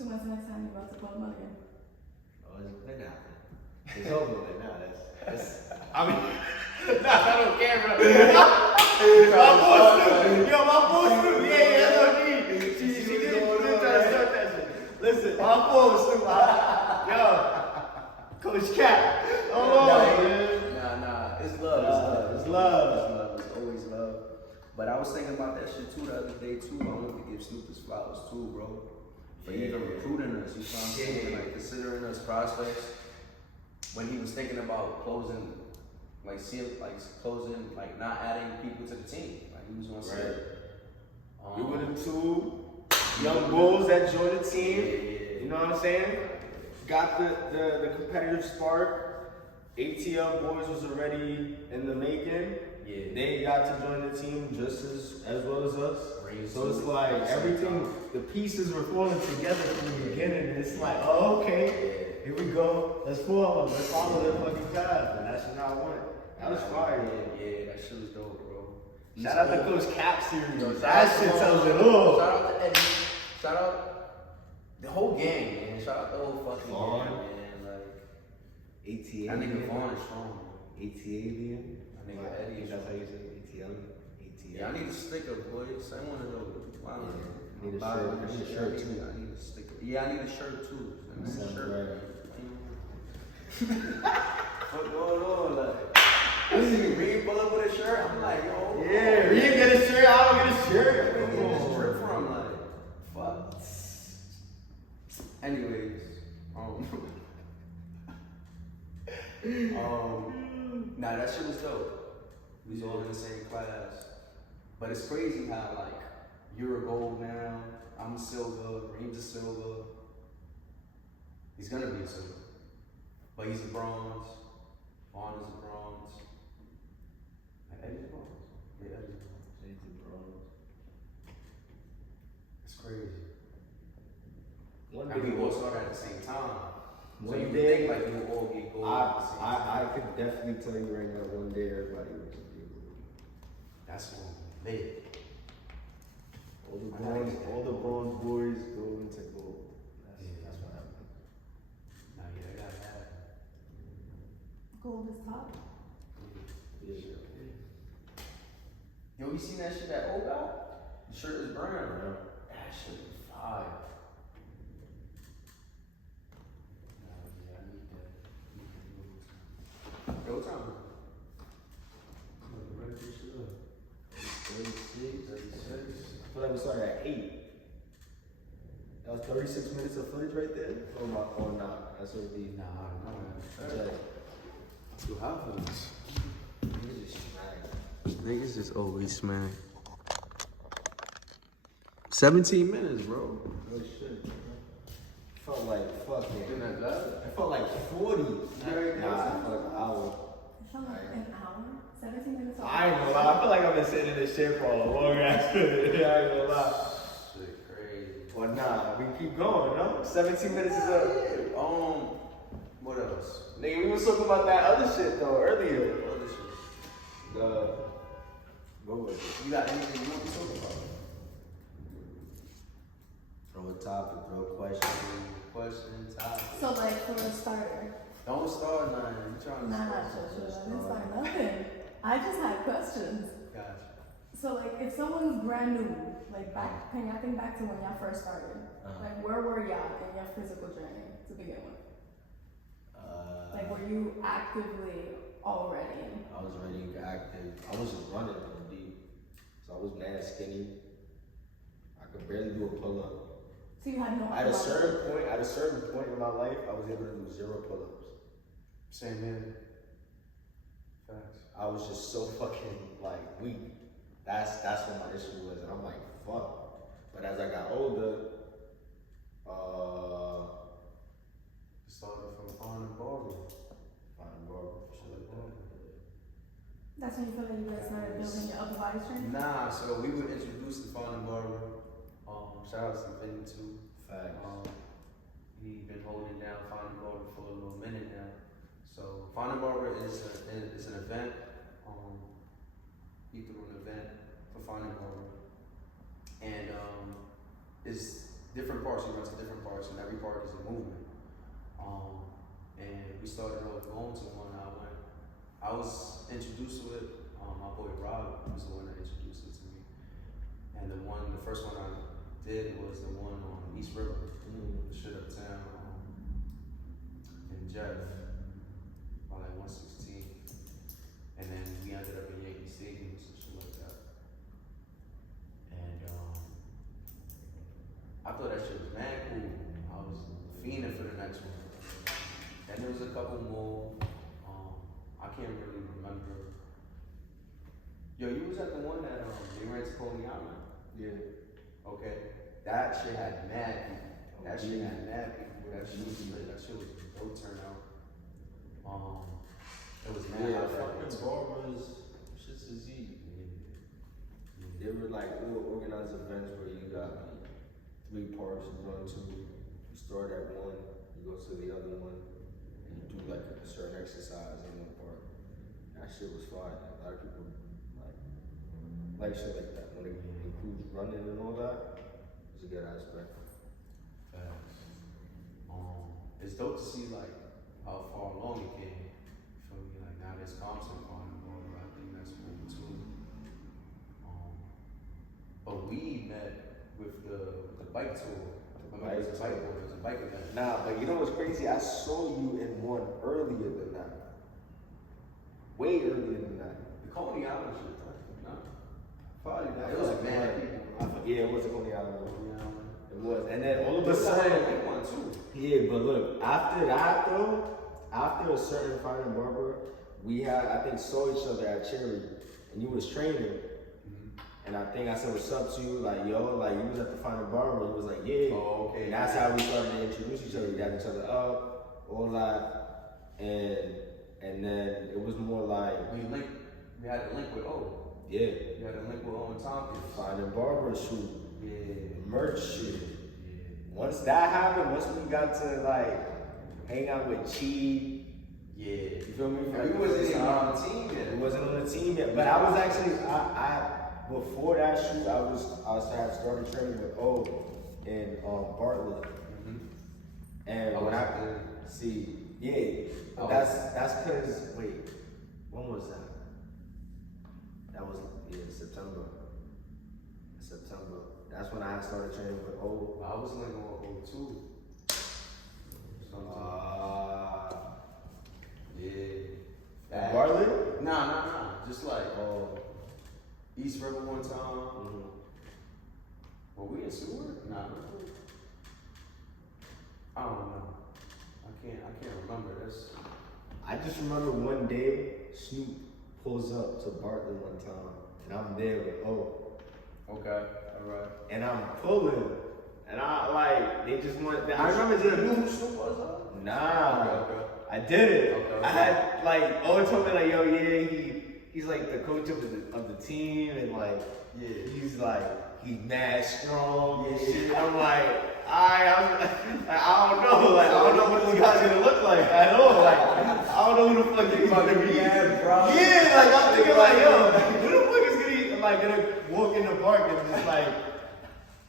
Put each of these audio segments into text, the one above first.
So when's the next time you're about to pull them out again? Oh, it's been happening. It's over with now. That's I mean, not on camera. My boss too. Yo, my boss too. Yeah, that's what she didn't try to start that shit. Listen, my boss too. Yo, Coach Cat. Oh, Nah. It's love. It's love. It's always love. But I was thinking about that shit too the other day too. I wanted to give Snoop his flowers too, bro. For even recruiting us, you know what I'm saying? Like considering us prospects. When he was thinking about closing, not adding people to the team. Like he was gonna say. We were the two young bulls that joined the team. You know what I'm saying? Got the competitive spark. ATL boys was already in the making. Yeah. They got to join the team just as well as us. So it's like everything, the pieces were falling together from the beginning. And it's like, oh, okay, here we go. Let's follow their fucking path. And that's what I wanted. That was fire. Yeah, that shit was dope, bro. Shout out to Coach Cap series. That shit tells it all. Shout out to Eddie. Shout out the whole gang, man. Shout out the whole fucking gang, man. Like, ATA. That nigga Vaughn is strong, man. ATA, man. That nigga Eddie is That's how strong. you say ATL. Yeah, I need a sticker, boy. Same one of those. Wow. I need a shirt too. I need a sticker. Yeah, I need a shirt too. I need a shirt. What's going on? Like, I see Reed pull up with a shirt. I'm like, yo. Yeah, Reed get a shirt. I don't get a shirt. Where you get this shirt from? Like, fuck. Anyways, nah, that shit was dope. We was all in the same class. But it's crazy how, like, you're a gold now, I'm a silver, Reem's a silver. He's gonna be a silver. But he's a bronze. Vaughn is a bronze. Eddie's bronze? Yeah, Eddie's bronze. It's crazy. And we all started at the same time. So you think like you all get gold at the same time. I could definitely tell you right now, one day everybody will be gold. That's what we made. All the bronze boys go into gold. That's what happened. Nah, yeah, I got that. Gold is top. Yeah. Yo, you seen that shit that old guy? The shirt is brown. That shit is fire. Nah, yeah, I need that. Yo, what time? I'm gonna write this shit up. 36. I feel like we started at 8. That was 36 minutes of footage right there? Or not? That's what it be. Nah, I don't know. Check. Too hot for this. Niggas just smack. Niggas just always smack. 17 minutes, bro. Good shit. Felt like fucking. Isn't that bad? It felt like 40. Nah, it felt like an hour. It felt like an hour? 17 minutes? I ain't gonna lie. I feel like I've been sitting in this shit for a long ass minute. I ain't gonna lie. Shit crazy. Well, nah, we can keep going, no? 17 minutes is up. What else? Nigga, we was talking about that other shit though earlier. What other shit? What was it? You got anything you want to talk about? Throw a topic, throw a question. Topic. So, like, for a starter. Don't start nothing. You trying to Nah, start I didn't something. start nothing. I just had questions. Gotcha. So, like, if someone's brand new, like, I think back to when y'all first started. Like, where were y'all in your physical journey to begin with? Like, were you actively already? I was already active. I wasn't running on deep. So I was mad skinny. I could barely do a pull-up. So you had no At a certain point in my life, I was able to do 0 pull-ups. Same here. Facts. I was just so fucking like weak. That's what my issue was, and I'm like, fuck. But as I got older, Started from finding barber. shit like that. That's when you feel like you guys started building your upper body strength? Nah, so we were introduced to finding barber. Shout out to Vinny too. Facts. He's been holding down Finding Barber for a little minute now. So Finding Barber is an event. He threw an event for Finding Barber, and it's different parts. You run to different parts, and every part is a movement. And we started off going to one. I was introduced to it. My boy Rob was the one that introduced it to me. And the first one I did was the one on East River, the shit uptown, in Zerv, by like 116. And then we ended up in Yankee Stadium and some shit like that. And I thought that shit was mad cool. I was fiending for the next one. Then there was a couple more. I can't really remember. Yo, you was at the one that they ran to Coney Island? Yeah. Okay. That shit had mad people. That shit had mad people. That shit was lit. That shit was a dope turnout. It was mad. Yeah, fucking barbers, shit's a Z. They were like little organized events where you got 3 parks you run to. You start at one, you go to the other one, and you do like a certain exercise in one park. That shit was fun. A lot of people like shit like that. When it includes running and all that, it's a good aspect. It's dope to see like how far along it came. You feel me? Like now there's Thompson on the road. I think that's cool too. But we met with the bike tour. Remember it was a bike tour. It was a bike event. Nah, but you know what's crazy? I saw you in one earlier than that. Way earlier than that. The Coney Island shit, right? No. Probably that. It was like mad people. Yeah, it was a Coney Island. Coney Island. It was. And then all of a There was sudden. a big one too. Yeah, but look, after that though, after a certain Fine and Barber, we had, I think, saw each other at Cherry, and you was training. And I think I said what's up to you, like, yo, like, you was at the Fine and Barber, and you was like, yeah. Oh, okay. And that's how we started to introduce each other. We got each other up, all that, and then it was more like, We had a link with O. yeah. We had a link with Owen Tompkins. Fine and Barber shoot, Yeah. merch shit. Yeah. Once that happened, once we got to like hang out with Chi, Yeah. you feel me? And we wasn't even on the team yet. We wasn't on the team yet, but I was actually I before that shoot I had started training with O in Bartlett, and when I see that's because wait, when was that? That was September. That's when I had started training with O. I was linking with O too. Yeah. Bartlett? Nah. Just like East River one time. Were we in Seward? Nah. I don't know. I can't remember this. I just remember one day Snoop pulls up to Bartlett one time, and I'm there with O. Okay, alright. And I'm pulling, and I like they just want. I remember just who Snoop was? Nah, Okay. I did it. Okay. I had like O told me like, yo, yeah, he's like the coach of the team, and like he's like he's mad strong and shit. I'm like, I don't know, like I don't know what this guy's gonna look like at all. Like I don't know who the fuck he's about to be. Yeah, like I'm thinking like, yo, who the fuck is gonna walk in the park and just like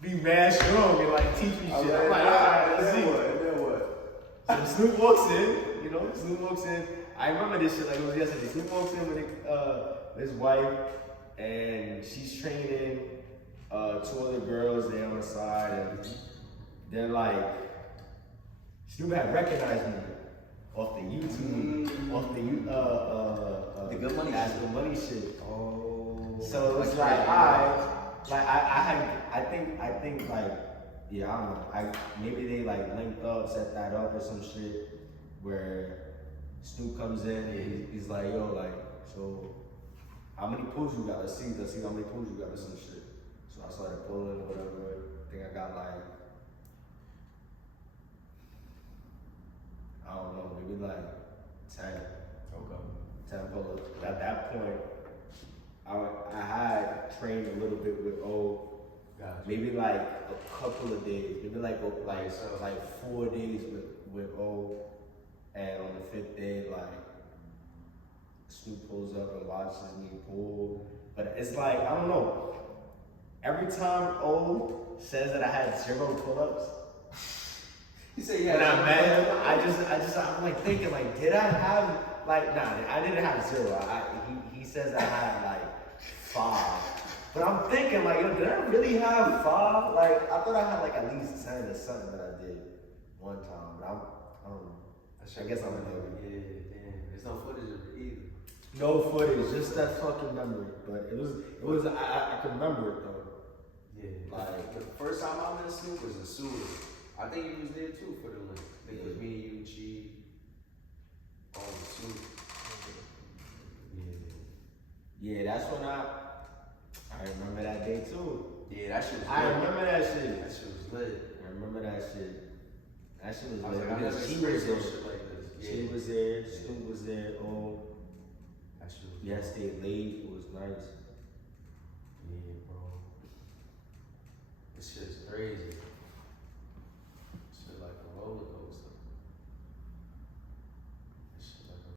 be mad strong and like teach me shit. I'm like, alright, let's see. And then what? So Snoop walks in, I remember this shit like it was yesterday. Snoop walks in with his wife, and she's training 2 other girls there on the side, and they're like, Snoop had recognized me off the YouTube, off the Good Money That's shit. Good Money shit. Oh. So it was like, I think like, yeah, I don't know. Maybe they like linked up, set that up or some shit where Snoop comes in and he's like, yo, like, so how many pulls you got? Let's see how many pulls you got or some shit. So I started pulling or whatever. I think I got like, I don't know, maybe like 10. Okay. 10 pull-ups. At that point, I had trained a little bit with O. Gotcha. Maybe like a couple of days, maybe like 4 days with O, and on the 5th day, like Snoop pulls up and watches me pull. But it's like, I don't know. Every time O says that I had 0 pull-ups. You say And I met him. I'm like thinking, like, did I have, like, nah, I didn't have 0. He says I had like 5. But I'm thinking, like, yo, did I really have 5? Like, I thought I had like at least 10 or something that I did one time. But I don't know. I guess I'm a Yeah, damn. There's no footage of it either. no footage, just that fucking memory. But it was, I can remember it though. Yeah. Like, The first time I went to Snoop was in Seward. I think you was there too for the link. I think it was me, you, Chi, all the Snoop. Yeah. yeah, that's when I remember that day too. Yeah, that shit was I lit. remember that shit. That shit was lit. I remember that shit. That shit was I was lit. like, I never She experienced was no there. shit like this. She was there. Stu was there. Oh, That shit was yeah, stayed late. It was nice. Yeah, bro. This shit's crazy.